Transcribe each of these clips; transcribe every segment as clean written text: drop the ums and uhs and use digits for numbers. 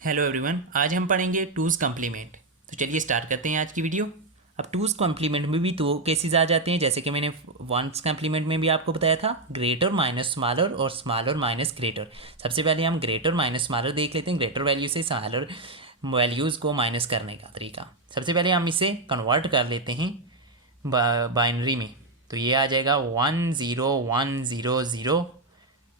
Hello everyone, आज हम पढ़ेंगे टूज़ कम्प्लीमेंट। तो चलिए स्टार्ट करते हैं आज की वीडियो। अब टूज़ कम्प्लीमेंट में भी दो केसेस आ जाते हैं, जैसे कि मैंने वंस कम्प्लीमेंट में भी आपको बताया था, ग्रेटर माइनस स्मॉलर और स्मॉलर माइनस ग्रेटर। सबसे पहले हम ग्रेटर माइनस स्मॉलर देख लेते हैं, ग्रेटर वैल्यू से स्मॉलर वैल्यूज़ को माइनस करने का तरीका। सबसे पहले हम इसे कन्वर्ट कर लेते हैं बाइनरी में। तो ये आ जाएगा 1 0 1 0 0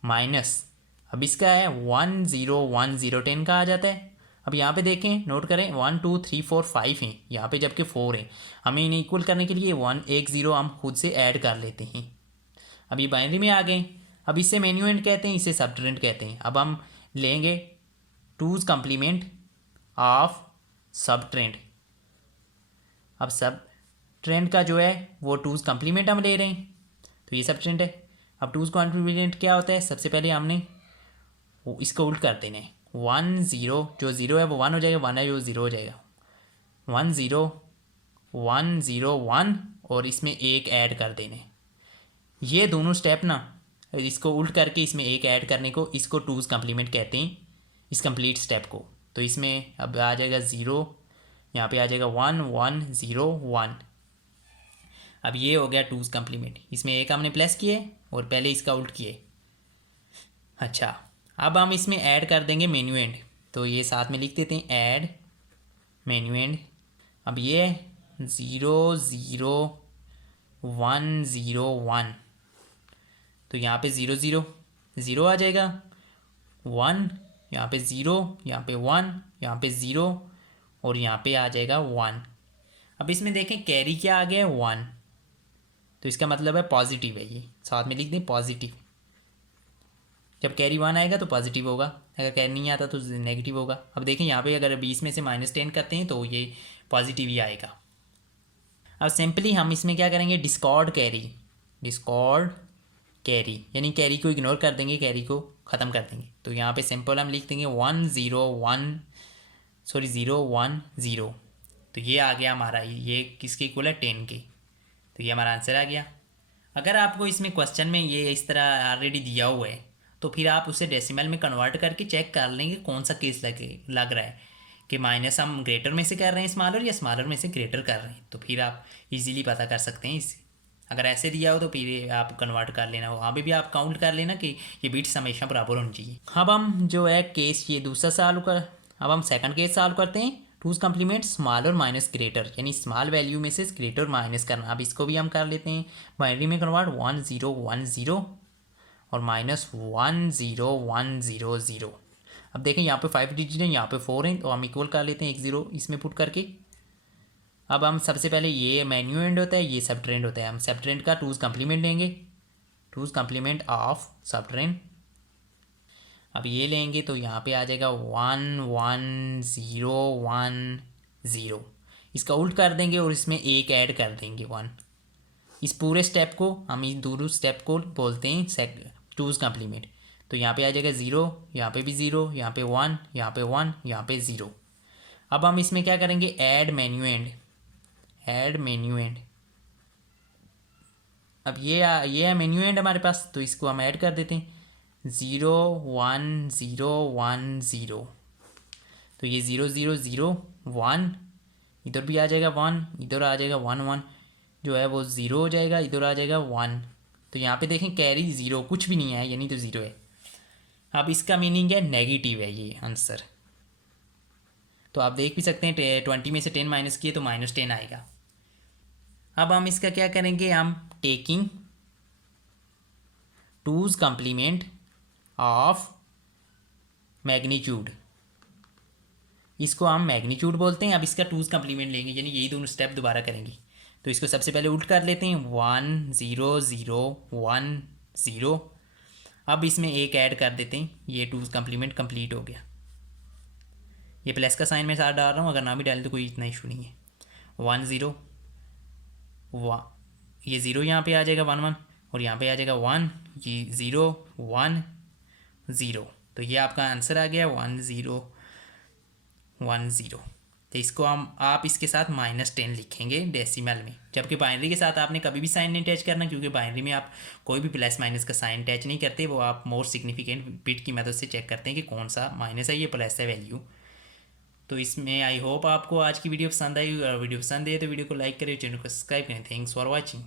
माइनस, अब इसका है 1 0 1 0 10 का आ जाता है। अब यहाँ पे देखें, नोट करें 1 2 3 4 5 हैं यहाँ पे, जबकि 4 है। हमें इन्हें इक्वल करने के लिए 1 1 0 हम खुद से ऐड कर लेते हैं। अब ये बाइनरी में आ गए। अब इसे मेन्यूएंड कहते हैं, इसे सबट्रेंड कहते हैं। अब हम लेंगे टूज़ कम्प्लीमेंट ऑफ सबट्रेंड। अब सब ट्रेंड का जो है वो टूज़ कम्प्लीमेंट हम ले रहे हैं, तो ये सब ट्रेंड है। अब टूज़ कम्प्लीमेंट क्या होता है, सबसे पहले हमने इसको उल्ट कर देना है। 1 0, जो 0 है वो 1 हो जाएगा, 1 है जो 0 हो जाएगा। 1 0 1 0 1 और इसमें एक ऐड कर देने। ये दोनों स्टेप ना, इसको उल्ट करके इसमें एक ऐड करने को, इसको टूज़ कम्प्लीमेंट कहते हैं, इस कंप्लीट स्टेप को। तो इसमें अब आ जाएगा 0, यहाँ पे आ जाएगा 1 1 0 1। अब ये हो गया टूज़ कम्प्लीमेंट। इसमें एक हमने प्लस किए और पहले इसका उल्ट किए। अच्छा, अब हम इसमें ऐड कर देंगे मेन्यूएंड। तो ये साथ में लिख देते हैं, ऐड मेन्यूएंड। अब ये 0 0 1 0 1, तो यहाँ पे 0 0 0 आ जाएगा, 1 यहाँ पे 0, यहाँ पे 1, यहाँ पे 0 और यहाँ पे आ जाएगा 1। अब इसमें देखें कैरी क्या आ गया है, 1, तो इसका मतलब है पॉजिटिव है। ये साथ में लिख दें पॉजिटिव। जब कैरी 1 आएगा तो पॉजिटिव होगा, अगर कैरी नहीं आता तो नेगेटिव होगा। अब देखें यहाँ पे अगर 20 में से -10 करते हैं तो ये पॉजिटिव ही आएगा। अब सिंपली हम इसमें क्या करेंगे, डिस्कॉर्ड कैरी यानी कैरी को इग्नोर कर देंगे, कैरी को ख़त्म कर देंगे। तो यहाँ पे सिंपल हम लिख देंगे 0 1 0। तो ये आ गया हमारा, ये किसके इक्वल है, 10 के। तो ये हमारा आंसर आ गया। अगर आपको इसमें क्वेश्चन में ये इस तरह ऑलरेडी दिया हुआ है तो फिर आप उसे डेसिमल में कन्वर्ट करके चेक कर लेंगे कौन सा केस लग रहा है, कि माइनस हम ग्रेटर में से कर रहे हैं स्मॉलर या स्मॉलर में से ग्रेटर कर रहे हैं। तो फिर आप इजीली पता कर सकते हैं इससे। अगर ऐसे दिया हो तो फिर आप कन्वर्ट कर लेना, वहाँ पे भी आप काउंट कर लेना कि ये बीट्स हमेशा बराबर होनी चाहिए। अब हम जो है केस ये दूसरा सॉल्व कर, अब हम सेकंड केस सॉल्व करते हैं। Twos complement smaller minus greater, यानी स्मॉल वैल्यू में से ग्रेटर माइनस करना। अब इसको भी हम कर लेते हैं बाइनरी में कन्वर्ट, 1 0 1 0 और -1 0 1 0 0। अब देखें यहाँ पे 5 डिजिट है, यहाँ पे 4 हैं, तो हम इक्वल कर लेते हैं 1 0 इसमें पुट करके। अब हम सबसे पहले, ये मेन्यूएंड होता है, ये सब ट्रेंड होता है, हम सब ट्रेंड का टूज़ कम्प्लीमेंट लेंगे, टूज़ कम्प्लीमेंट ऑफ सब ट्रेंड। अब ये लेंगे तो यहाँ पे आ जाएगा 1 1 0 1 0। इसका उल्ट कर देंगे और इसमें एक ऐड कर देंगे 1। इस पूरे स्टेप को हम, इस दोनों स्टेप को बोलते हैं टूज़ कम्प्लीमेंट। तो यहाँ पे आ जाएगा 0, यहाँ पे भी 0, यहाँ पे 1, यहाँ पे 1, यहाँ पे 0। अब हम इसमें क्या करेंगे, ऐड मेन्यूएंड। अब ये है मेन्यूएंड हमारे पास, तो इसको हम ऐड कर देते हैं 0 1 0 1 0। तो ये 0 0 0 1, इधर भी आ जाएगा 1, इधर आ जाएगा 1 1, जो है वो 0 हो जाएगा, इधर आ जाएगा 1। तो यहाँ पे देखें कैरी 0 कुछ भी नहीं है, यानी तो 0 है। अब इसका मीनिंग है नेगेटिव है ये आंसर। तो आप देख भी सकते हैं 20 में से 10 माइनस किए तो -10 आएगा। अब हम इसका क्या करेंगे, हम taking twos complement of magnitude, इसको हम मैग्नीट्यूड बोलते हैं। अब इसका टूज़ कम्प्लीमेंट लेंगे, यानी यही दोनों स्टेप दोबारा करेंगे। तो इसको सबसे पहले उल्ट कर लेते हैं, 1 0 0 1 0। अब इसमें एक ऐड कर देते हैं, ये टूज़ कम्प्लीमेंट कंप्लीट हो गया। ये प्लस का साइन मैं साथ डाल रहा हूँ, अगर ना भी डालें तो कोई इतना इशू नहीं है। 1 0 1, ये 0 यहाँ पे आ जाएगा 1 1, और यहाँ पे आ जाएगा 1, ये 0 1 0। तो ये आपका आंसर आ गया 1 0 1 0। तो इसको हम, आप इसके साथ -10 लिखेंगे डेसिमल में, जबकि बाइनरी के साथ आपने कभी भी साइन नहीं अटैच करना, क्योंकि बाइनरी में आप कोई भी प्लस माइनस का साइन अटैच नहीं करते, वो आप मोर सिग्निफिकेंट बिट की मदद से चेक करते हैं कि कौन सा माइनस है, ये प्लस है वैल्यू। तो इसमें आई होप आपको आज की वीडियो पसंद आई, और वीडियो पसंद है तो वीडियो को लाइक करें, चैनल को सब्सक्राइब करें। Thanks for watching.